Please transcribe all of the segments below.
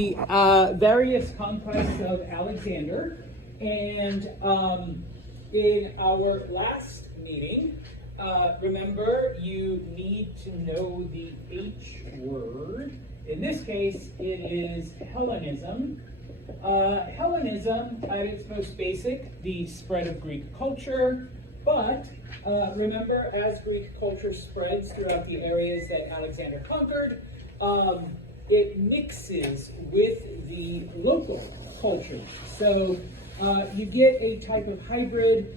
Various conquests of Alexander, and in our last meeting, remember you need to know the H word. In this case, it is Hellenism. Hellenism, at its most basic, the spread of Greek culture, but remember, as Greek culture spreads throughout the areas that Alexander conquered, it mixes with the local culture. So you get a type of hybrid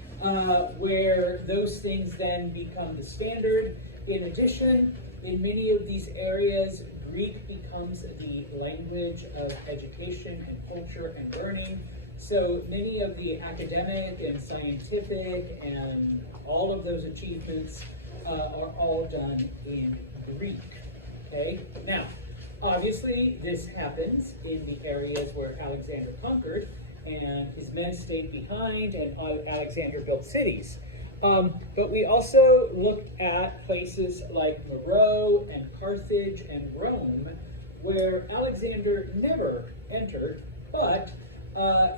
where those things then become the standard. In addition, in many of these areas, Greek becomes the language of education and culture and learning. So many of the academic and scientific and all of those achievements are all done in Greek. Okay? Now, obviously, this happens in the areas where Alexander conquered, and his men stayed behind, and Alexander built cities. But we also looked at places like Meroe and Carthage and Rome, where Alexander never entered, but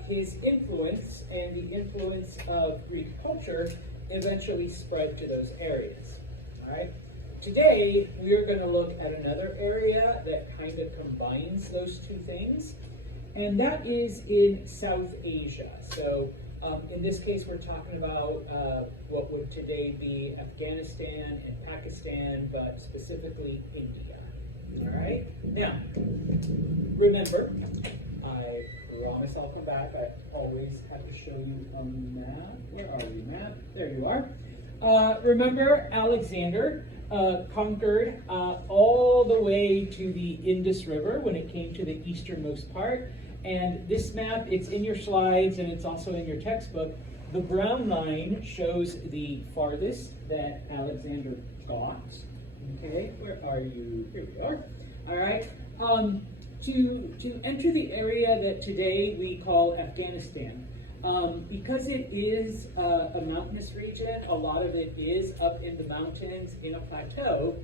his influence and the influence of Greek culture eventually spread to those areas. All right? Today, we are going to look at another area that kind of combines those two things, and that is in South Asia. So in this case, we're talking about what would today be Afghanistan and Pakistan, but specifically India. All right? Now, remember, I promise I'll come back. I always have to show you on the map. Where are you, map? There you are. Remember, Alexander conquered all the way to the Indus River when it came to the easternmost part. And this map, it's in your slides and it's also in your textbook. The brown line shows the farthest that Alexander got. Okay, where are you? Here we are. All right. To enter the area that today we call Afghanistan, because it is a mountainous region, a lot of it is up in the mountains in a plateau,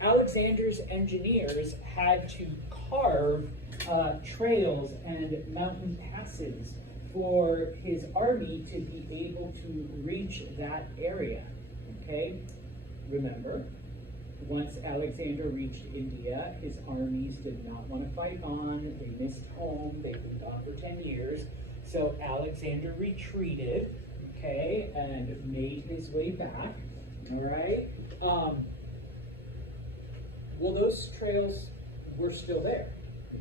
Alexander's engineers had to carve trails and mountain passes for his army to be able to reach that area. Okay? Remember, once Alexander reached India, his armies did not want to fight on. They missed home. They'd been gone for 10 years. So Alexander retreated, okay, and made his way back. All right? Well, those trails were still there,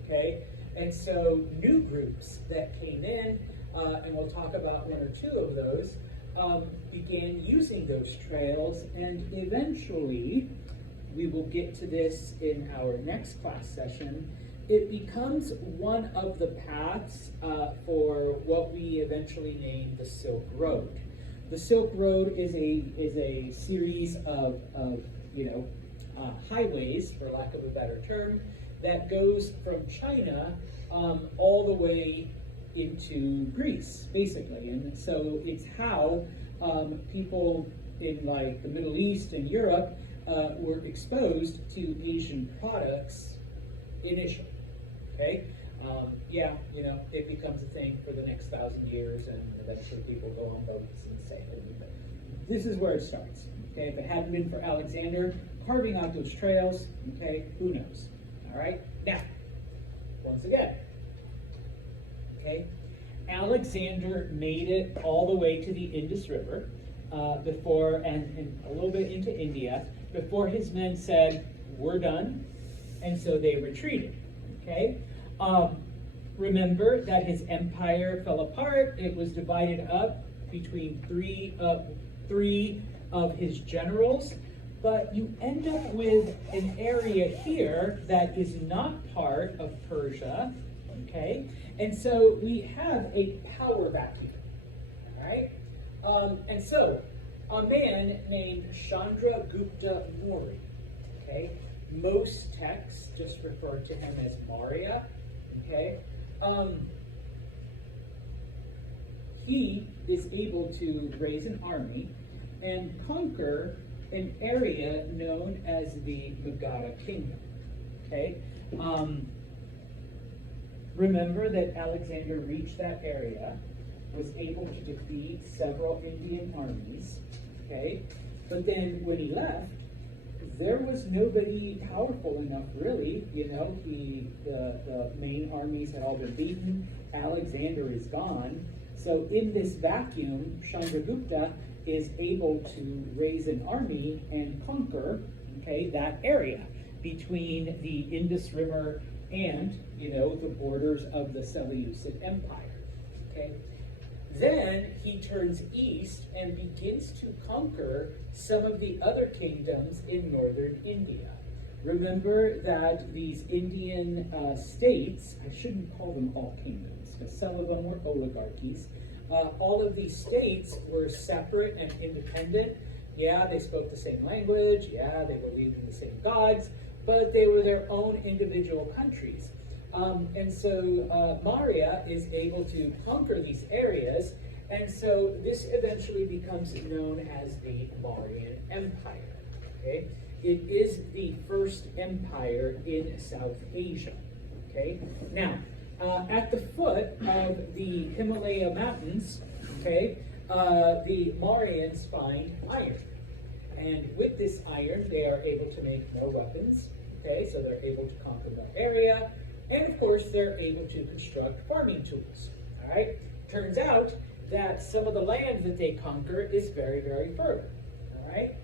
okay? And so new groups that came in, and we'll talk about one or two of those, began using those trails, and eventually, we will get to this in our next class session, it becomes one of the paths for what we eventually name the Silk Road. The Silk Road is a series of highways, for lack of a better term, that goes from China all the way into Greece, basically. And so it's how people in like the Middle East and Europe were exposed to Asian products initially. Okay? It becomes a thing for the next 1,000 years, and eventually people go on boats and sail. But this is where it starts. Okay? If it hadn't been for Alexander carving out those trails, okay, who knows? All right? Now, once again, okay, Alexander made it all the way to the Indus River before, and a little bit into India, before his men said, we're done, and so they retreated. Okay? Remember that his empire fell apart. It was divided up between three of his generals, but you end up with an area here that is not part of Persia, okay? And so we have a power vacuum, all right? And so a man named Chandragupta Maurya, okay? Most texts just refer to him as Maurya, okay? He is able to raise an army and conquer an area known as the Magadha Kingdom, okay? Remember that Alexander reached that area, was able to defeat several Indian armies, okay? But then when he left, there was nobody powerful enough, really. You know, the main armies had all been beaten. Alexander is gone. So in this vacuum, Chandragupta is able to raise an army and conquer, okay, that area between the Indus River and, you know, the borders of the Seleucid Empire, okay? Then he turns east and begins to conquer some of the other kingdoms in northern India. Remember that these Indian states, I shouldn't call them all kingdoms, because some of them were oligarchies. All of these states were separate and independent. Yeah, they spoke the same language. Yeah, they believed in the same gods, but they were their own individual countries. And so Maurya is able to conquer these areas, and so this eventually becomes known as the Mauryan Empire. Okay, it is the first empire in South Asia. Okay, now at the foot of the Himalaya mountains, okay, the Mauryans find iron, and with this iron, they are able to make more weapons. Okay, so they're able to conquer more area. And of course, they're able to construct farming tools. All right. Turns out that some of the land that they conquer is very, very fertile. All right.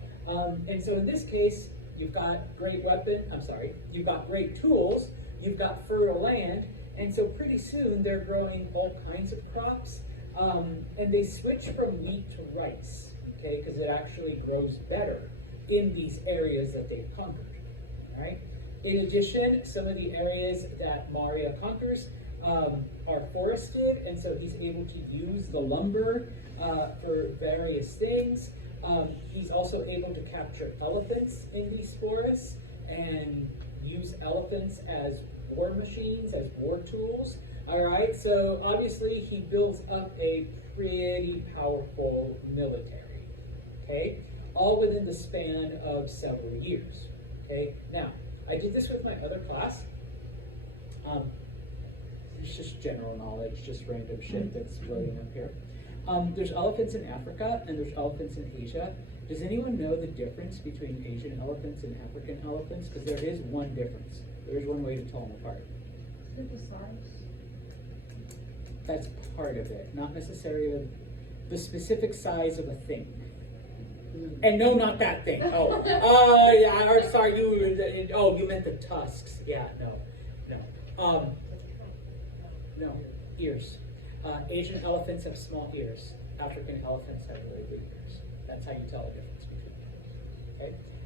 And so in this case, you've got you've got great tools, you've got fertile land, and so pretty soon they're growing all kinds of crops, and they switch from wheat to rice. Okay, because it actually grows better in these areas that they've conquered. All right. In addition, some of the areas that Maurya conquers are forested, and so he's able to use the lumber for various things. He's also able to capture elephants in these forests and use elephants as war machines, as war tools. All right, so obviously he builds up a pretty powerful military, okay, all within the span of several years. Okay, now, I did this with my other class. It's just general knowledge, just random shit that's floating up here. There's elephants in Africa and there's elephants in Asia. Does anyone know the difference between Asian elephants and African elephants? Because there is one difference. There's one way to tell them apart. Is it the size? That's part of it, not necessarily the specific size of a thing. And no, not that thing. Oh, yeah. Or sorry, you meant the tusks. Yeah, no. Ears. Asian elephants have small ears. African elephants have really big ears. That's how you tell the difference between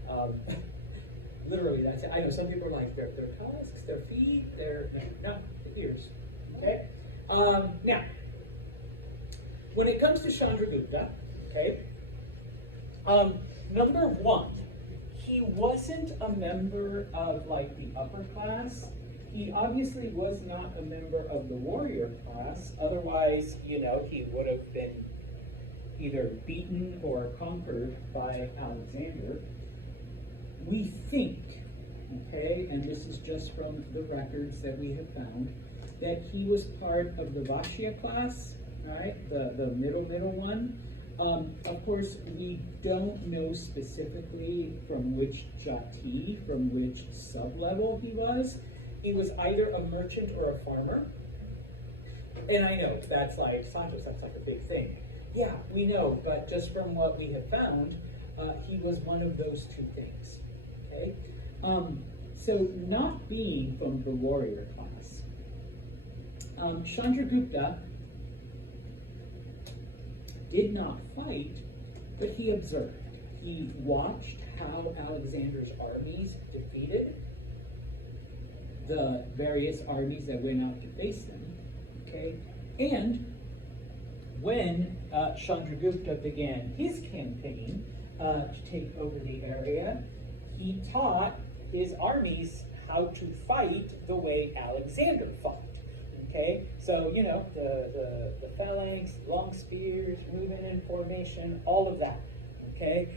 them. Okay. Literally, that's it. I know some people are like their tusks, their feet, no, the ears. Okay. Now, when it comes to Chandragupta, okay. Number one, he wasn't a member of like the upper class. He obviously was not a member of the warrior class. Otherwise, you know, he would have been either beaten or conquered by Alexander. We think, okay, and this is just from the records that we have found, that he was part of the Vashya class, all right, the middle one. Of course, we don't know specifically from which jati, from which sub-level he was. He was either a merchant or a farmer. And I know that's like, Santos, that's like a big thing. Yeah, we know, but just from what we have found, he was one of those two things. Okay? So not being from the warrior class, Chandragupta did not fight, but he observed. He watched how Alexander's armies defeated the various armies that went out to face them. Okay? And when Chandragupta began his campaign to take over the area, he taught his armies how to fight the way Alexander fought. Okay, so you know the phalanx, long spears, moving in formation, all of that. Okay,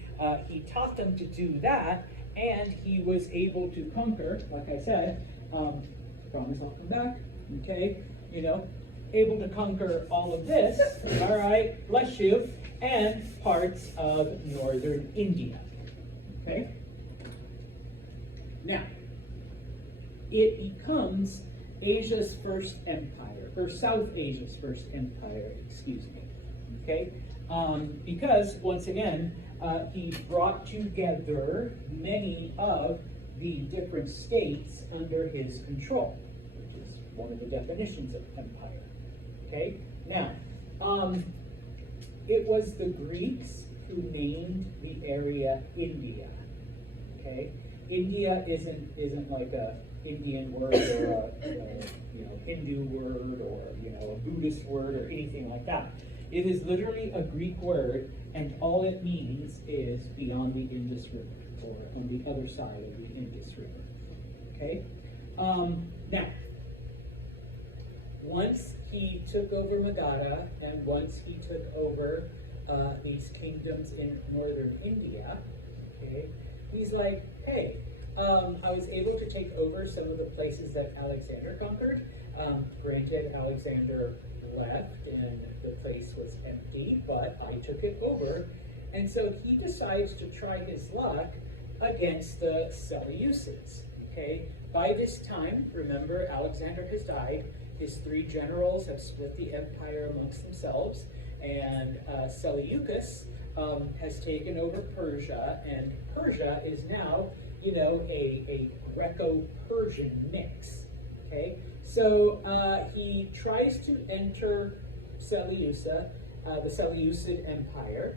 he taught them to do that, and he was able to conquer. Like I said, promise I'll come back. Okay, you know, able to conquer all of this, all right, bless you, and parts of northern India. Okay? Now, it becomes Asia's first empire, or South Asia's first empire, excuse me. Okay? Because, once again, he brought together many of the different states under his control, which is one of the definitions of empire. Okay? Now, it was the Greeks who named the area India. Okay? India isn't like a Indian word or a Hindu word or a Buddhist word or anything like that. It is literally a Greek word, and all it means is beyond the Indus River, or on the other side of the Indus River. Okay? Now, once he took over Magadha, and once he took over these kingdoms in northern India, okay, he's like, hey, I was able to take over some of the places that Alexander conquered. Granted, Alexander left and the place was empty, but I took it over. And so he decides to try his luck against the Seleucids. Okay? By this time, remember, Alexander has died. His 3 generals have split the empire amongst themselves, and Seleucus has taken over Persia, and Persia is now, a Greco-Persian mix. Okay, so he tries to enter Seleucia, the Seleucid Empire.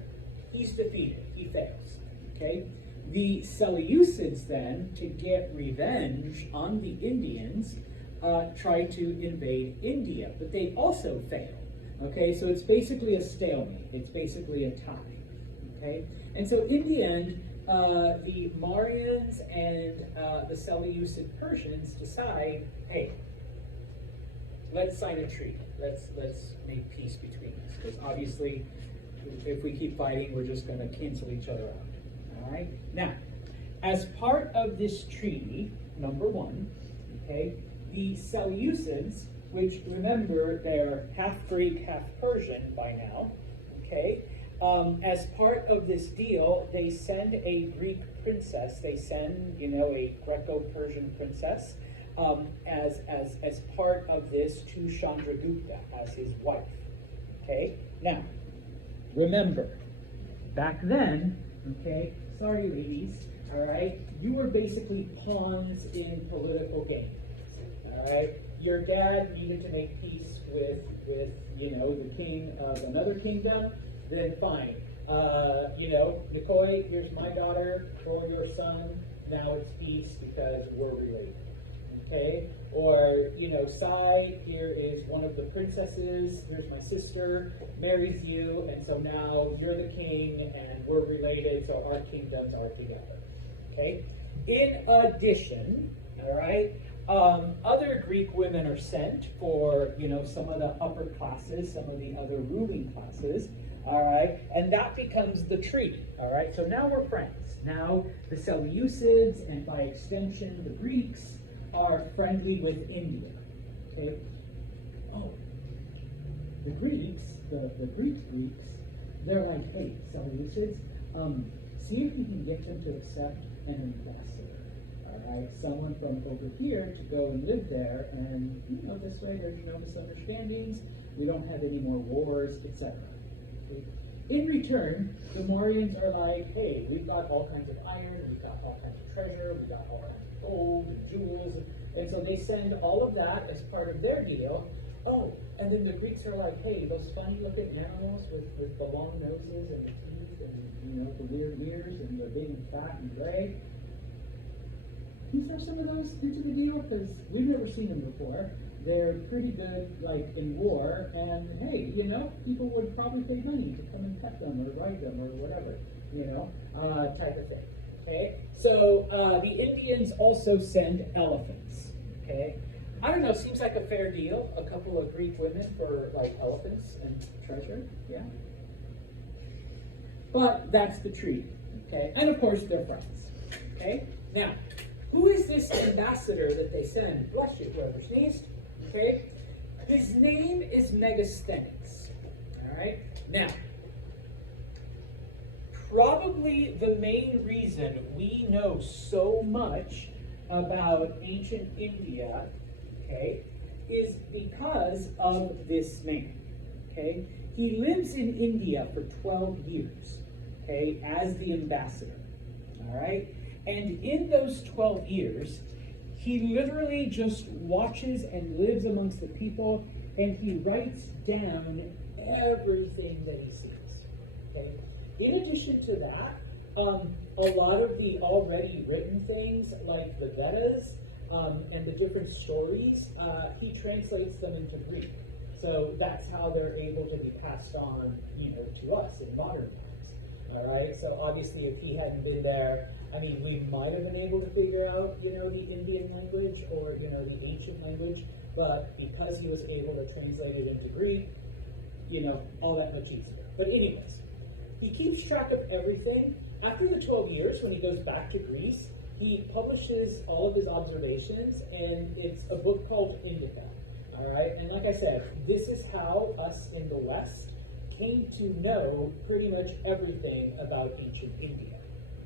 He's defeated. He fails. Okay, the Seleucids then, to get revenge on the Indians, try to invade India, but they also fail. Okay, so it's basically a stalemate. It's basically a tie. Okay, and so in the end, the Marians and the Seleucid Persians decide, hey, let's sign a treaty. Let's make peace between us, because obviously, if we keep fighting, we're just going to cancel each other out. All right. Now, as part of this treaty, number 1, okay, the Seleucids, which remember they're half Greek, half Persian by now, okay. As part of this deal, they send a Greek princess. They send, a Greco-Persian princess as part of this to Chandragupta as his wife. Okay. Now, remember, back then, okay. Sorry, ladies. All right. You were basically pawns in political games. All right. Your dad needed to make peace with the king of another kingdom. Then fine, Nicoy, here's my daughter, or your son, now it's peace because we're related, okay? Or, Sai, here is one of the princesses, here's my sister, marries you, and so now you're the king, and we're related, so our kingdoms are together, okay? In addition, all right, other Greek women are sent for, some of the upper classes, some of the other ruling classes. All right, and that becomes the treaty. All right, so now we're friends. Now the Seleucids, and by extension the Greeks, are friendly with India. Okay. Oh, the Greeks, the Greeks, they're like, hey, Seleucids, see if you can get them to accept an ambassador. All right, someone from over here to go and live there, and this way there's no misunderstandings. We don't have any more wars, etc. In return, the Mauryans are like, hey, we've got all kinds of iron, we've got all kinds of treasure, we've got all kinds of gold and jewels, and so they send all of that as part of their deal. Oh, and then the Greeks are like, hey, those funny-looking animals with the long noses and the teeth and, the weird ears and the big and fat and gray, can you throw some of those into the deal? Because we've never seen them before. They're pretty good, like, in war, and hey, people would probably pay money to come and pet them or ride them or whatever, type of thing. Okay, so the Indians also send elephants. Okay, I don't know, seems like a fair deal. A couple of Greek women for like elephants and treasure, yeah. But that's the treaty. Okay, and of course they're friends. Okay, now who is this ambassador that they send? Bless you, whoever sneezed. Okay? His name is Megasthenes. All right? Now, probably the main reason we know so much about ancient India, okay, is because of this man. Okay? He lives in India for 12 years, okay, as the ambassador. All right? And in those 12 years, he literally just watches and lives amongst the people, and he writes down everything that he sees. Okay? In addition to that, a lot of the already written things, like the Vedas and the different stories, he translates them into Greek. So that's how they're able to be passed on, to us in modern times. All right. So obviously, if he hadn't been there, I mean, we might have been able to figure out, the Indian language or the ancient language, but because he was able to translate it into Greek, all that much easier. But anyways, he keeps track of everything. After the 12 years, when he goes back to Greece, he publishes all of his observations, and it's a book called Indica. All right, and like I said, this is how us in the West came to know pretty much everything about ancient India.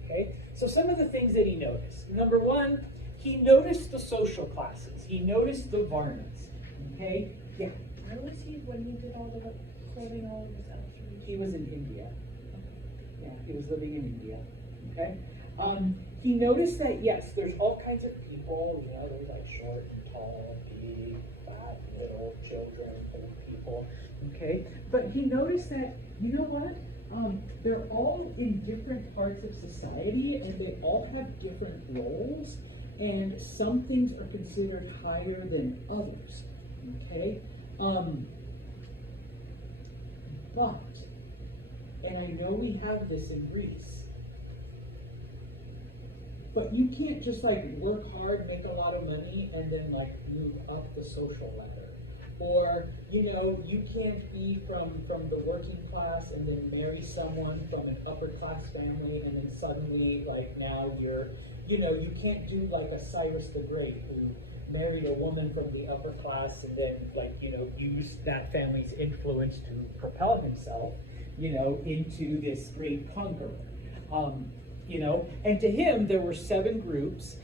Okay, so some of the things that he noticed. Number one, he noticed the social classes. He noticed the varnas. Okay, yeah. Where was he when he did all the clothing, all of his observations? He was in India. Yeah, he was living in India. Okay. He noticed that yes, there's all kinds of people. There's like short and tall, big, fat, little, children, old people. Okay. But he noticed that what? They're all in different parts of society, and they all have different roles. And some things are considered higher than others. Okay. But, and I know we have this in Greece, but you can't just work hard, make a lot of money, and then move up the social ladder. Or, you can't be from the working class and then marry someone from an upper class family, and then suddenly now you're, you can't do a Cyrus the Great who married a woman from the upper class and then used that family's influence to propel himself, into this great conqueror. And to him, there were 7 groups.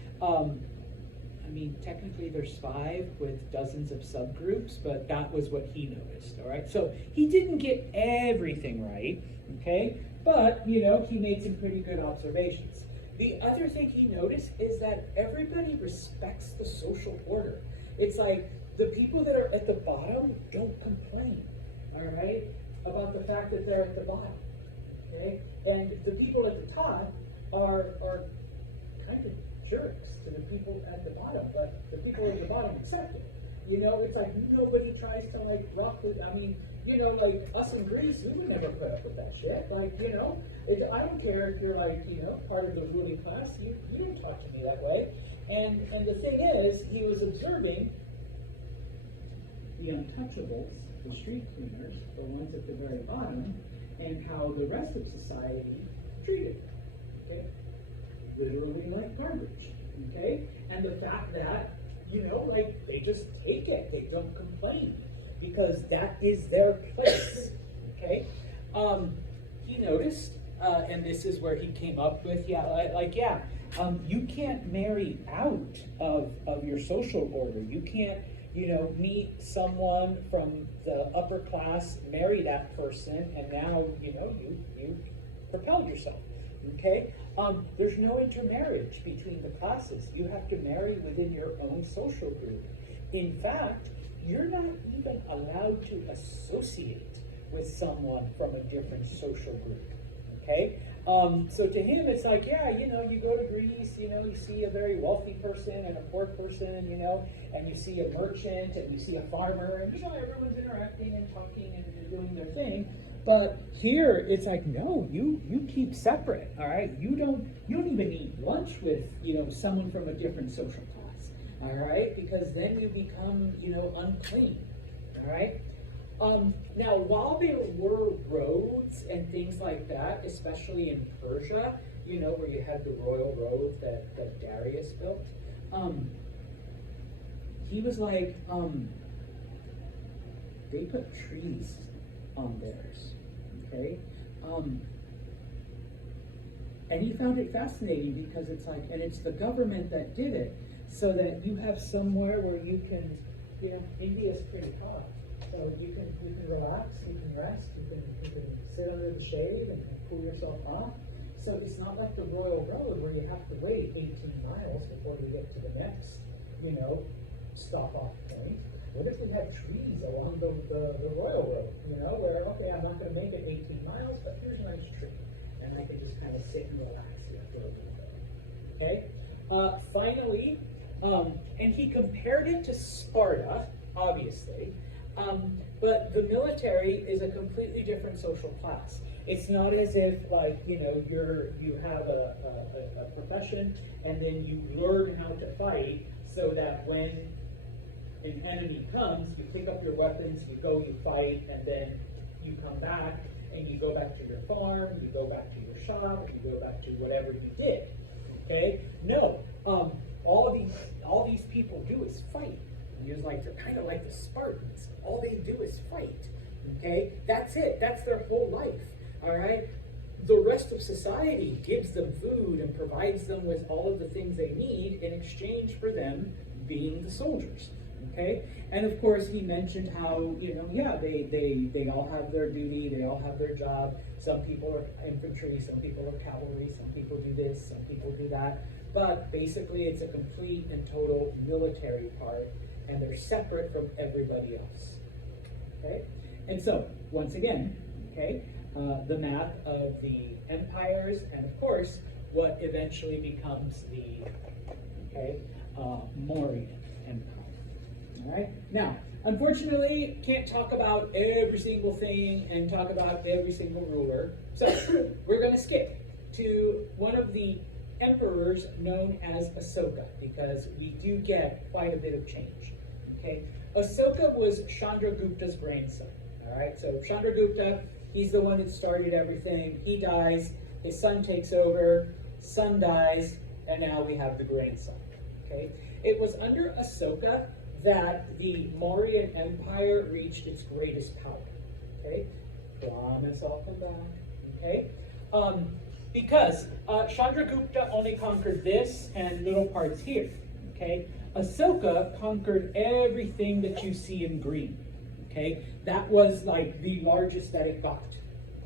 Technically there's 5 with dozens of subgroups, but that was what he noticed, all right? So he didn't get everything right, okay? But, he made some pretty good observations. The other thing he noticed is that everybody respects the social order. It's the people that are at the bottom don't complain, all right, about the fact that they're at the bottom, okay? And the people at the top are kind of jerks to the people at the bottom, but the people at the bottom accept it. It's nobody tries to rock with, us in Greece, we would never put up with that shit. I don't care if you're part of the ruling class, you don't talk to me that way. And the thing is, he was observing the untouchables, the street cleaners, the ones at the very bottom, and how the rest of society treated them. Okay? Literally like garbage. Okay? And the fact that, they just take it. They don't complain. Because that is their place. Okay? He noticed, and this is where he came up with, you can't marry out of your social order. You can't, meet someone from the upper class, marry that person, and now, you propelled yourself. Okay? There's no intermarriage between the classes. You have to marry within your own social group. In fact, you're not even allowed to associate with someone from a different social group. Okay? So to him, it's you go to Greece, you see a very wealthy person and a poor person, and you see a merchant and you see a farmer, and everyone's interacting and talking and doing their thing. But here, it's no, you keep separate, all right? You don't even eat lunch with, someone from a different social class, all right? Because then you become, unclean, all right? Now, while there were roads and things like that, especially in Persia, where you had the royal road that Darius built, he was they put trees on theirs, okay? And he found it fascinating because it's like, and it's the government that did it, so that you have somewhere where you can, you know, India's pretty hot. So you can relax, you can rest, you can sit under the shade and cool yourself off. So it's not like the Royal Road where you have to wait 18 miles before you get to the next, you know, stop off point. What if we had trees along the Royal Road, you know, where, okay, I'm not gonna make it 18 miles, but here's a nice tree. And I can just kind of sit and relax here for a little bit. Okay? Finally, and he compared it to Sparta, obviously, but the military is a completely different social class. It's not as if, like, you know, you have a profession and then you learn how to fight so that when an enemy comes, you pick up your weapons, you go, you fight, and then you come back and you go back to your farm, you go back to your shop, you go back to whatever you did. Okay? No. All these people do is fight. He was like, they're kind of like the Spartans. All they do is fight. Okay? That's it. That's their whole life. All right? The rest of society gives them food and provides them with all of the things they need in exchange for them being the soldiers. Okay? And of course, he mentioned how, you know, yeah, they all have their duty, they all have their job. Some people are infantry, some people are cavalry, some people do this, some people do that. But basically, it's a complete and total military part, and they're separate from everybody else. Okay? And so, once again, okay, the map of the empires, and of course, what eventually becomes the, okay, Mauryan Empire. All right. Now, unfortunately, can't talk about every single thing and talk about every single ruler. So we're going to skip to one of the emperors known as Asoka, because we do get quite a bit of change. Okay. Asoka was Chandragupta's grandson. All right. So Chandragupta, he's the one that started everything. He dies. His son takes over. Son dies, and now we have the grandson. Okay. It was under Asoka that the Mauryan Empire reached its greatest power. Okay? Promise I'll come back. Okay? Because Chandragupta only conquered this and little parts here. Okay? Asoka conquered everything that you see in green. Okay? That was like the largest that it got.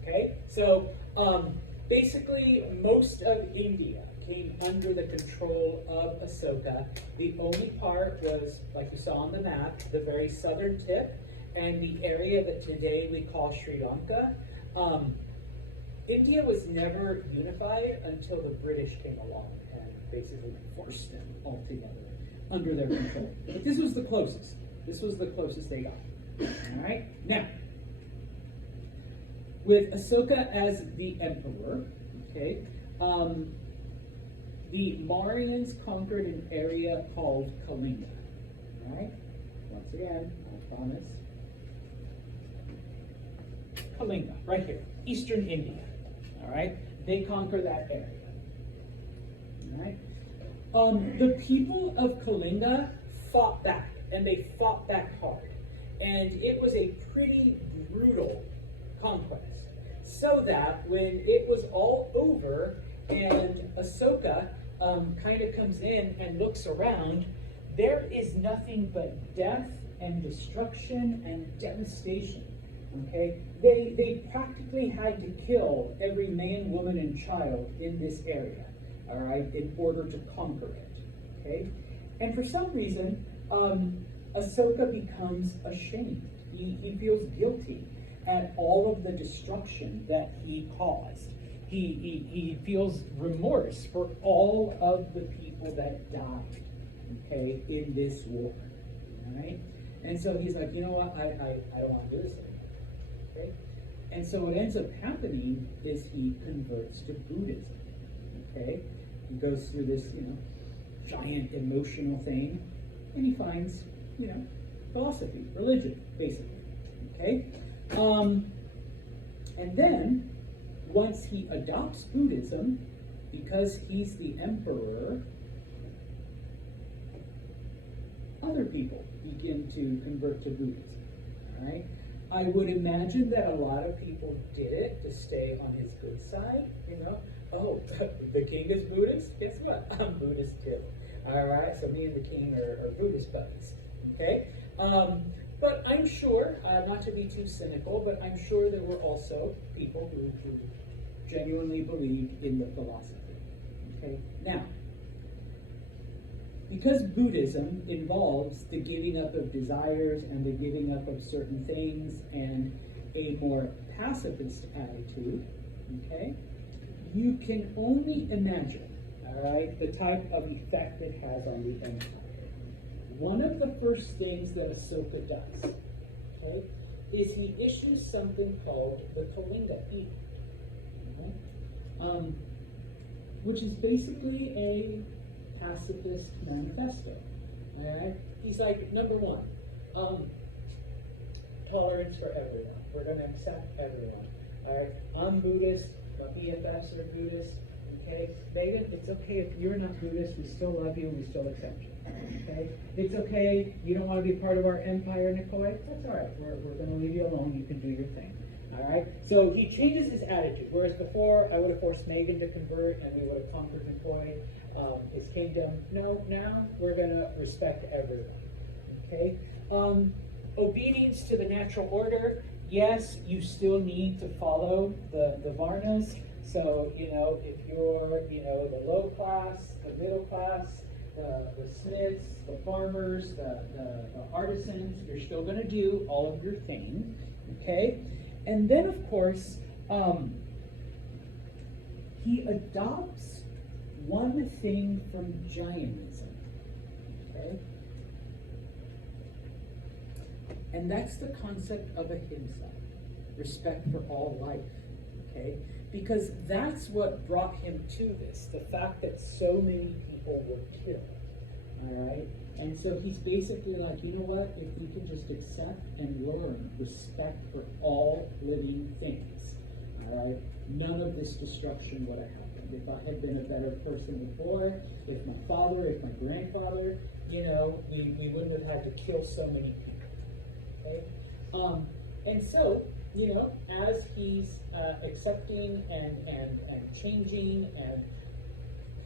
Okay? So basically most of India came under the control of Asoka. The only part was, like you saw on the map, the very southern tip, and the area that today we call Sri Lanka. India was never unified until the British came along and basically forced them all together under their control. But this was the closest. This was the closest they got. All right? Now, with Asoka as the emperor, okay, the Mauryans conquered an area called Kalinga. All right? Once again, I promise. Kalinga, right here, eastern India. All right? They conquer that area. All right? The people of Kalinga fought back, and they fought back hard. And it was a pretty brutal conquest. So that when it was all over, and Asoka kind of comes in and looks around, there is nothing but death and destruction and devastation. Okay? They practically had to kill every man, woman, and child in this area, all right, in order to conquer it. Okay? And for some reason, Asoka becomes ashamed. He feels guilty at all of the destruction that he caused. He feels remorse for all of the people that died, okay, in this war, all right? And so he's like, you know what, I don't want to do this anymore, okay? And so what ends up happening is he converts to Buddhism, okay? He goes through this, you know, giant emotional thing, and he finds, you know, philosophy, religion, basically, okay? And then, once he adopts Buddhism, because he's the emperor, other people begin to convert to Buddhism. all right? I would imagine that a lot of people did it to stay on his good side, you know? Oh, the king is Buddhist? Guess what? I'm Buddhist too. All right, so me and the king are Buddhist buddies, okay? But I'm sure, not to be too cynical, but I'm sure there were also people who genuinely believed in the philosophy, okay? Now, because Buddhism involves the giving up of desires and the giving up of certain things and a more pacifist attitude, okay, you can only imagine, all right, the type of effect it has on the empire. One of the first things that Ahsoka does, okay, is he issues something called the Kalinga Edict, which is basically a pacifist manifesto. All right, he's like, number one, tolerance for everyone. We're going to accept everyone. All right, I'm Buddhist. My BFFs are Buddhist. Okay, Megan, it's okay if you're not Buddhist. We still love you. We still accept you. Okay, it's okay. You don't want to be part of our empire, Nikolai. That's all right. We're going to leave you alone. You can do your thing. All right. So he changes his attitude. Whereas before, I would have forced Megan to convert, and we would have conquered Nikolai, his kingdom. No, now we're going to respect everyone. Okay. Obedience to the natural order. Yes, you still need to follow the Varnas. So, you know, if you're, you know, the low class, the middle class, the smiths, the farmers, the artisans, you're still going to do all of your thing, okay? And then, of course, he adopts one thing from Jainism, okay? And that's the concept of ahimsa, respect for all life, okay? Because that's what brought him to this, the fact that so many people were killed, all right? And so he's basically like, you know what? If we can just accept and learn respect for all living things, all right? None of this destruction would have happened. If I had been a better person before, if my father, if my grandfather, you know, we wouldn't have had to kill so many people, okay? And so, you know, as he's accepting and changing and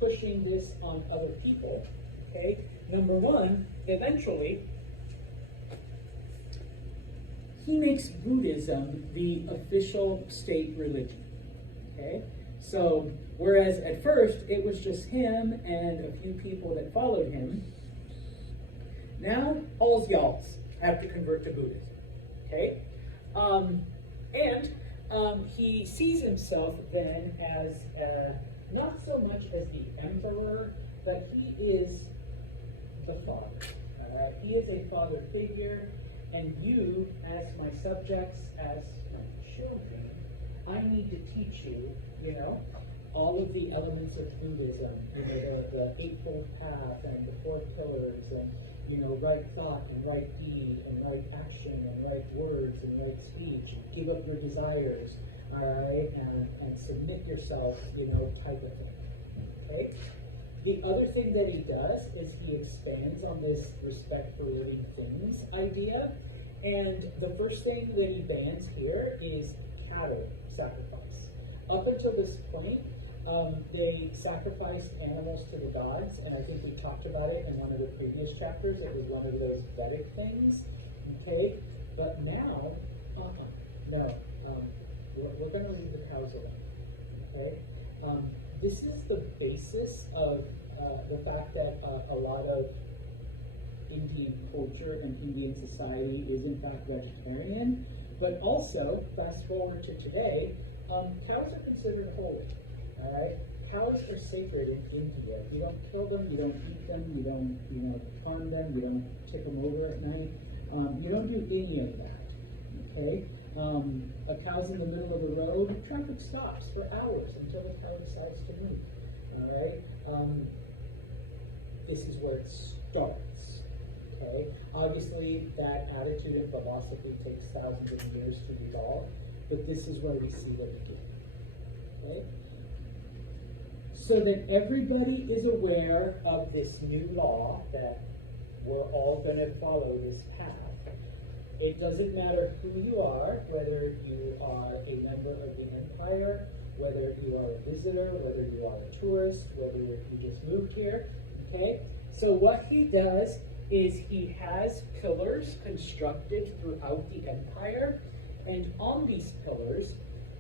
pushing this on other people, okay, number one, eventually, he makes Buddhism the official state religion, okay? So, whereas at first it was just him and a few people that followed him, now all's y'alls have to convert to Buddhism, okay? He sees himself then as not so much as the emperor, but he is the father. All right? He is a father figure, and you, as my subjects, as my children, I need to teach you, you know, all of the elements of Buddhism, you know, the Eightfold Path and the Four Pillars, and you know, right thought and right deed and right action and right words and right speech. Give up your desires, all right, and submit yourself, you know, type of thing. Okay. The other thing that he does is he expands on this respect for living things idea, and the first thing that he bans here is cattle sacrifice. Up until this point, they sacrificed animals to the gods, and I think we talked about it in one of the previous chapters. It was one of those Vedic things, okay? But now, no, we're going to leave the cows alone, okay? This is the basis of the fact that a lot of Indian culture and Indian society is in fact vegetarian, but also, fast forward to today, cows are considered holy. All right, cows are sacred in India. You don't kill them, you don't eat them, you don't, you know, farm them, you don't tip them over at night. You don't do any of that. Okay, a cow's in the middle of the road, traffic stops for hours until the cow decides to move. All right, this is where it starts. Okay, obviously that attitude and philosophy takes thousands of years to evolve, but this is where we see the beginning. Okay. So that everybody is aware of this new law that we're all going to follow this path. it doesn't matter who you are, whether you are a member of the empire, whether you are a visitor, whether you are a tourist, whether you just moved here, okay? So what he does is he has pillars constructed throughout the empire, and on these pillars,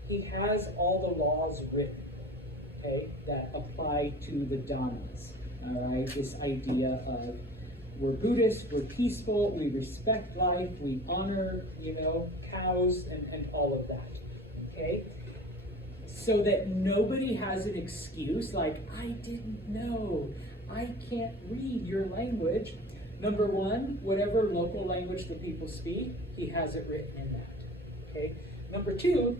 he has all the laws written, okay, that apply to the Dhammas, all right? This idea of we're Buddhist, we're peaceful, we respect life, we honor, cows and all of that, okay? So that nobody has an excuse like, I didn't know, I can't read your language. Number one, whatever local language the people speak, he has it written in that, okay? Number two,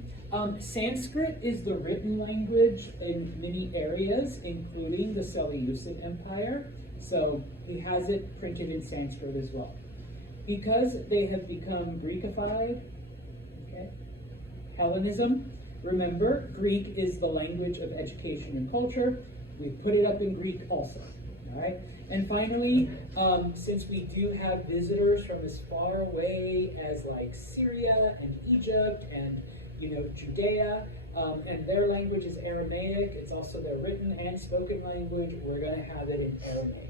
Sanskrit is the written language in many areas, including the Seleucid Empire. So he has it printed in Sanskrit as well. Because they have become Greekified, okay? Hellenism, remember, Greek is the language of education and culture. We put it up in Greek also, all right? And finally, since we do have visitors from as far away as like Syria and Egypt and Judea, and their language is Aramaic, it's also their written and spoken language, we're going to have it in Aramaic.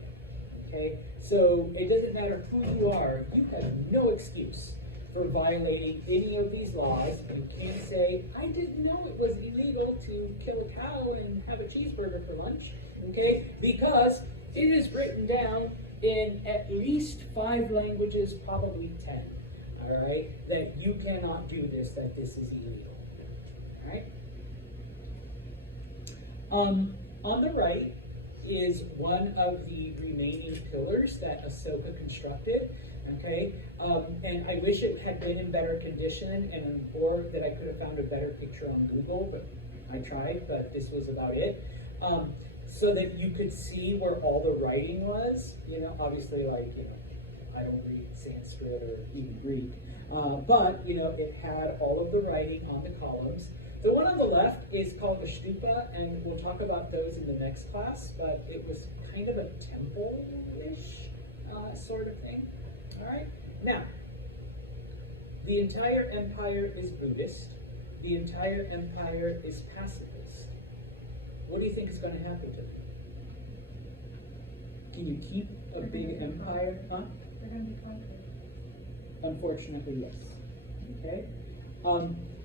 Okay, so it doesn't matter who you are, you have no excuse for violating any of these laws. You can't say, I didn't know it was illegal to kill a cow and have a cheeseburger for lunch, okay, because it is written down in at least 5 languages, probably 10, all right, that you cannot do this, that this is illegal, all right? On the right is one of the remaining pillars that Ahsoka constructed, okay? And I wish it had been in better condition or that I could have found a better picture on Google, but I tried, but this was about it. So that you could see where all the writing was, obviously I don't read Sanskrit or even Greek, but it had all of the writing on the columns. The one on the left is called the stupa, and we'll talk about those in the next class, but it was kind of a temple-ish sort of thing. All right? Now, the entire empire is Buddhist. The entire empire is pacifist. What do you think is going to happen to them? Can you keep a big empire? Huh? They're going to be conquered. Unfortunately, yes. Okay?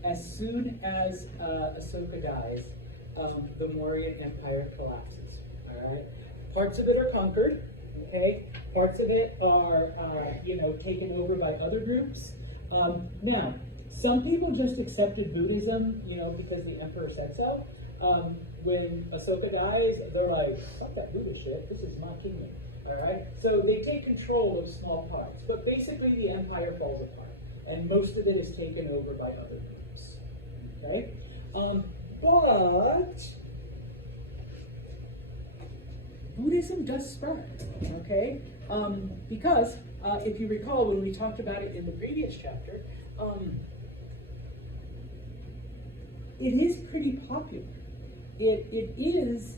As soon as Ahsoka dies, the Mauryan Empire collapses. All right, parts of it are conquered. Okay, parts of it are taken over by other groups. Now, some people just accepted Buddhism, because the emperor said so. When Ahsoka dies, they're like, "Fuck that Buddha shit. This is my kingdom." All right, so they take control of small parts, but basically the empire falls apart, and most of it is taken over by other groups. Okay? But Buddhism does spread, okay? Because if you recall when we talked about it in the previous chapter, it is pretty popular. It is,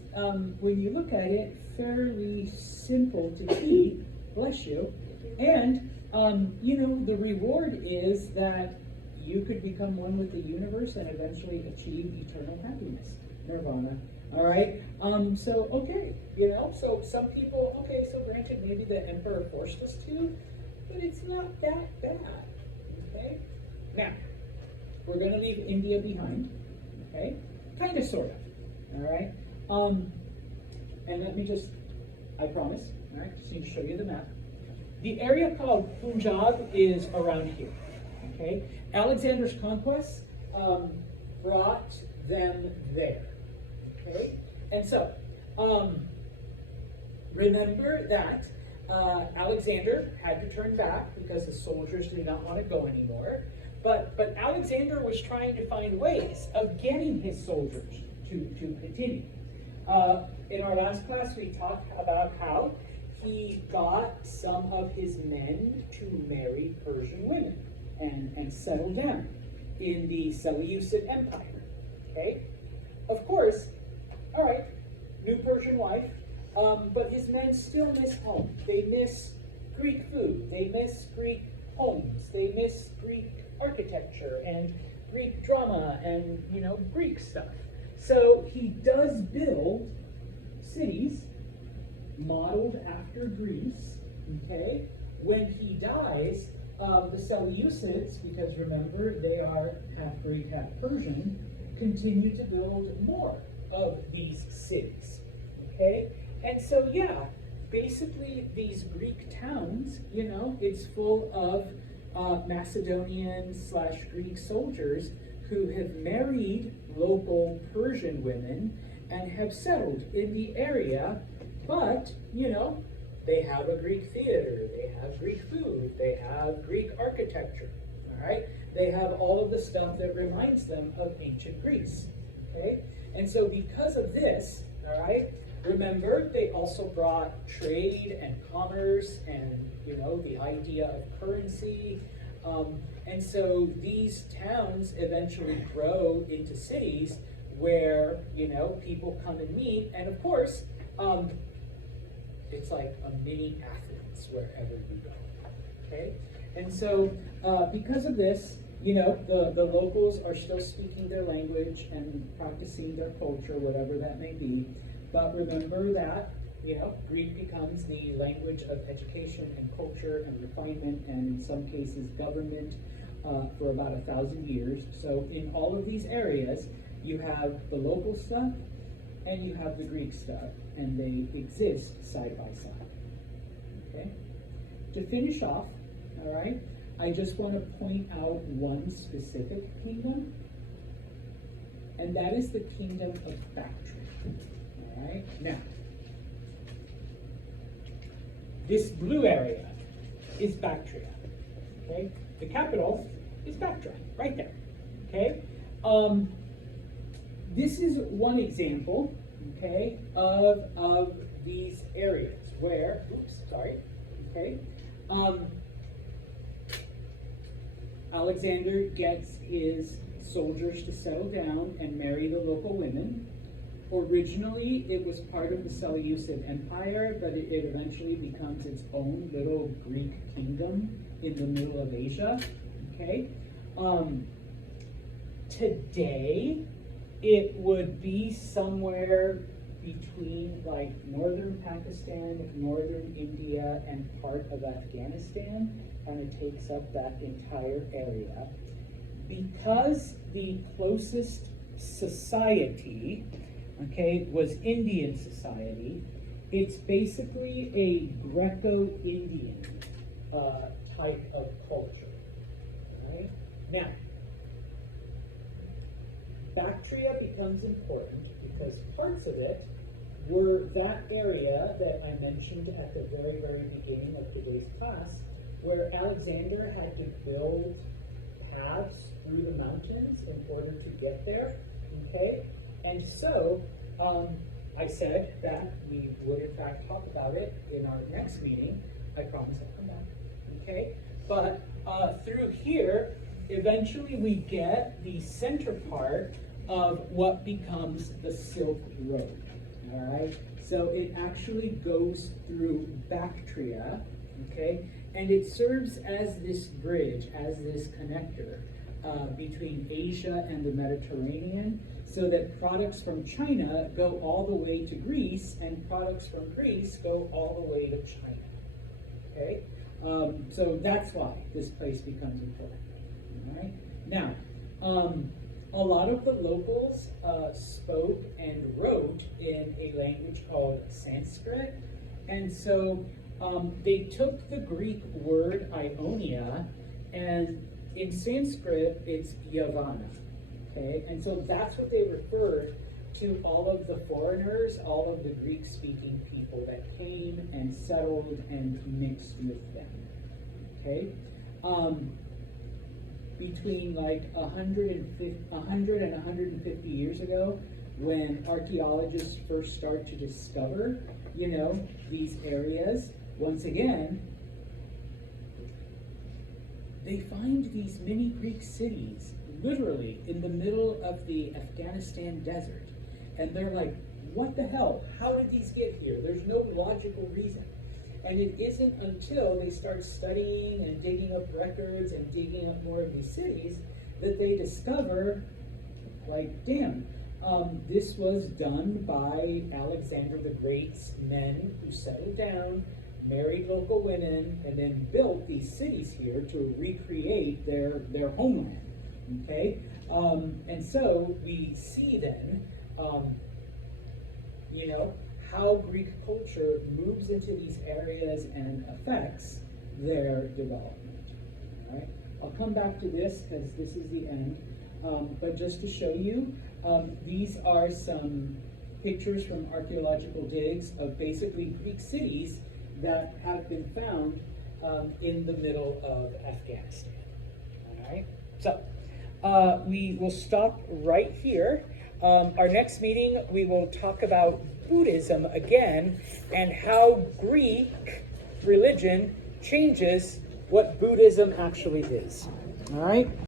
when you look at it, fairly simple to keep, bless you, and the reward is that you could become one with the universe and eventually achieve eternal happiness, nirvana. All right. So okay, So some people, okay. So granted, maybe the emperor forced us to, but it's not that bad. Okay. Now we're going to leave India behind. Okay. Kind of, sort of. All right. And let me just, I promise. All right. Just need to show you the map. The area called Punjab is around here. Okay, Alexander's conquests brought them there. Okay, and so remember that Alexander had to turn back because the soldiers did not want to go anymore. But Alexander was trying to find ways of getting his soldiers to continue. In our last class, we talked about how he got some of his men to marry Persian women and settle down in the Seleucid Empire. Okay? Of course, all right, new Persian wife, but his men still miss home. They miss Greek food. They miss Greek homes. They miss Greek architecture and Greek drama and, you know, Greek stuff. So he does build cities modeled after Greece, okay? When he dies, the Seleucids, because remember, they are half Greek, half Persian, continue to build more of these cities, okay? And so, yeah, basically these Greek towns, you know, it's full of Macedonian / Greek soldiers who have married local Persian women and have settled in the area, but, you know, they have a Greek theater, they have Greek food, they have Greek architecture, all right? They have all of the stuff that reminds them of ancient Greece, okay? And so because of this, all right, remember, they also brought trade and commerce and, you know, the idea of currency. And so these towns eventually grow into cities where, you know, people come and meet. And of course, it's like a mini Athens wherever you go, okay? And so because of this, you know, the locals are still speaking their language and practicing their culture, whatever that may be. But remember that, you know, Greek becomes the language of education and culture and refinement, and in some cases government for about 1,000 years. So in all of these areas, you have the local stuff and you have the Greek stuff, and they exist side by side, okay? To finish off, all right, I just want to point out one specific kingdom, and that is the kingdom of Bactria, all right? Now, this blue area is Bactria, okay? The capital is Bactria, right there, okay? This is one example, okay, of these areas where, okay, Alexander gets his soldiers to settle down and marry the local women. Originally, it was part of the Seleucid Empire, but it eventually becomes its own little Greek kingdom in the middle of Asia, okay? Today, it would be somewhere between like northern Pakistan, northern India, and part of Afghanistan, and it takes up that entire area. Because the closest society, okay, was Indian society, it's basically a Greco-Indian type of culture, right? Now, Bactria becomes important because parts of it were that area that I mentioned at the very, very beginning of today's class, where Alexander had to build paths through the mountains in order to get there, okay? And so, I said that we would in fact talk about it in our next meeting. I promise I'll come back, okay? But through here, eventually we get the center part of what becomes the Silk Road, all right? So it actually goes through Bactria, okay? And it serves as this bridge, as this connector between Asia and the Mediterranean, so that products from China go all the way to Greece, and products from Greece go all the way to China, okay? So that's why this place becomes important, all right? Now, a lot of the locals spoke and wrote in a language called Sanskrit, and so they took the Greek word Ionia, and in Sanskrit it's Yavana, okay? And so that's what they referred to all of the foreigners, all of the Greek-speaking people that came and settled and mixed with them, okay? Between like 100 and 150 years ago, when archaeologists first start to discover, you know, these areas, once again, they find these mini Greek cities literally in the middle of the Afghanistan desert. And they're like, what the hell? How did these get here? There's no logical reason. And it isn't until they start studying and digging up records and digging up more of these cities that they discover, like, damn, this was done by Alexander the Great's men who settled down, married local women, and then built these cities here to recreate their homeland. Okay? And so we see then, how Greek culture moves into these areas and affects their development. All right? I'll come back to this because this is the end. But just to show you, these are some pictures from archaeological digs of basically Greek cities that have been found in the middle of Afghanistan. All right? So we will stop right here. Our next meeting, we will talk about Buddhism again and how Greek religion changes what Buddhism actually is. All right?